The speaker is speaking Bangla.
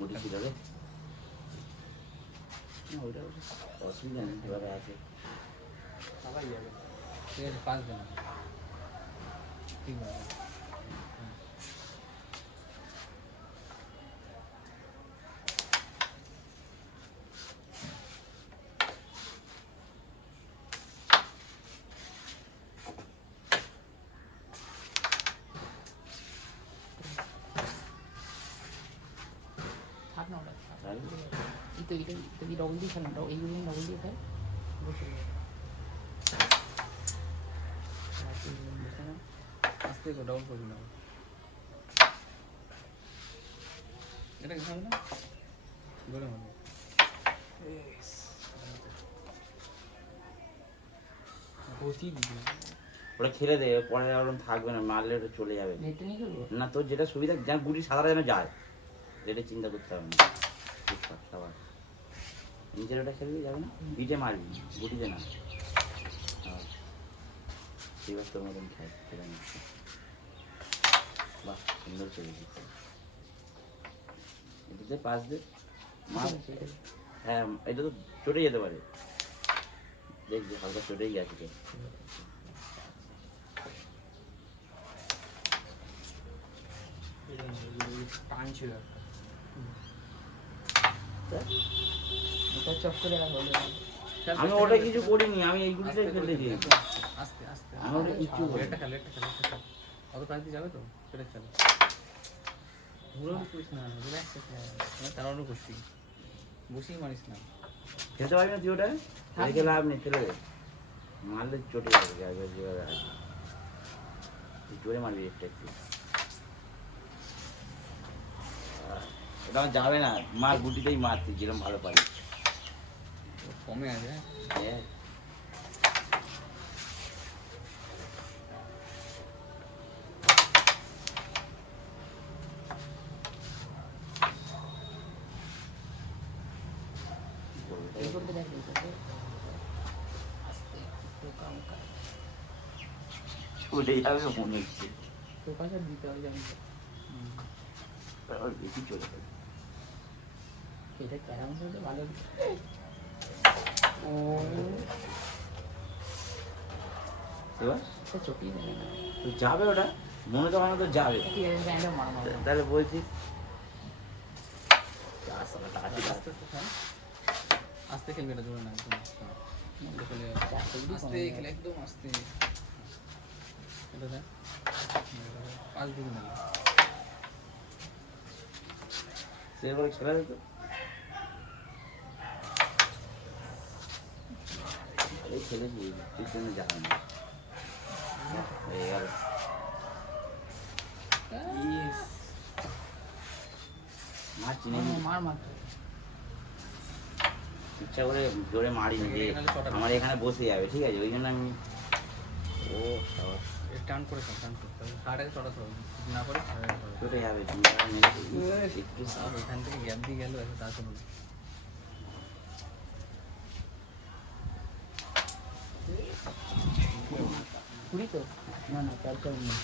গুটি ছিল রে। ওইটা অসুবিধা নেই, এবারে আছে সবাই যাবে। ঠিক আছে, 5 দিন ঠিক আছে। Itu double di sana, double ini double di kan? আস্তে করে ডাউন করবি না। এটা কি খাবে না? গরম হবে। বসি দিবি। ওটা খেলে দে, পরে ওরকম থাকবে না, মারলে ওটা চলে যাবে। নেটে নিয়ে করবো না তোর যেটা সুবিধা, যা গুটি সাদা যেন যায়, এটা চিন্তা করতে হবে না। খাবার নিজের ওটা খেলবি, যাবে না, বিটে মারবি, গুটিতে না। হ্যাঁ, এবার তোর মতন খেলে নিচ্ছে। বাহ, সুন্দর চলেছি। এটাতে পাস দে, মার। হ্যাঁ, এটা তো চটে যেতে পারে, দেখবি হালকা চটেই গেছে তো। পাঞ্চ ছিল এটা চক করে আর হলো না। আমি ওটা কিছু করিনি, আমি এই গুটিটাই খেলতে চেয়েছি। আস্তে আস্তে আমি ওটা কিচ্ছু করিনি। এটা খেলে অত কাজ দিয়ে যাবে তো সেটা চলো। ঘুরেও করিস না, রিল্যাক্স চালানো করছি, বসেই মারিস না। খেলতে পারবি না তুই ওটা, রেখে লাভ নেই, ফেলে দে। মারলে চটে যাবে, একবার যেভাবে আছে জোরে মারবি একটা একটু। এটা আমার যাবে না, মার গুটিতেই মারছি, যেরকম ভালো পারি। কমে আছে হ্যাঁ, এই করতে দেখ এই করতে। আস্তে টোকা মুকা। চলে যাবে মনে হচ্ছে, টোকা সব দিতে হবে জানি তো। আর বেশি চলে যাবে। এটা ক্যারাম খেলতে ভালো। ও এবার এটা চটিয়ে দেবে না। তো যাবে ওটা, মনে তো হয় না তো যাবে। ঠিক আছে, র্যান্ডম মার মার। তাহলে বলছিস আস্তে আস্তে খেল, আস্তে খেলবি, এটা জোরে না একদম আস্তে খেলে, একদম আস্তে। এটা দেখ 5 দিন না সেভাবে খেলা যেত, এই খেলেছি, ঠিক জন্য যাবে না। হয়ে গেল, মার চিনে নি। মার মার। ইচ্ছা করে জোরে মারিনি যে আমার এখানে বসে যাবে, ঠিক আছে, ওই জন্য আমি। ও সাবাস, টার্ন করে টার্ন করতে হবে, হাড়ে চড়াতে হবে না, করে চটে যাবে, তুমি একটু আর ওইখান থেকে গ্যাপ দিয়ে গেল এখন তা কোনো কুড়ি তো না না, 4 না।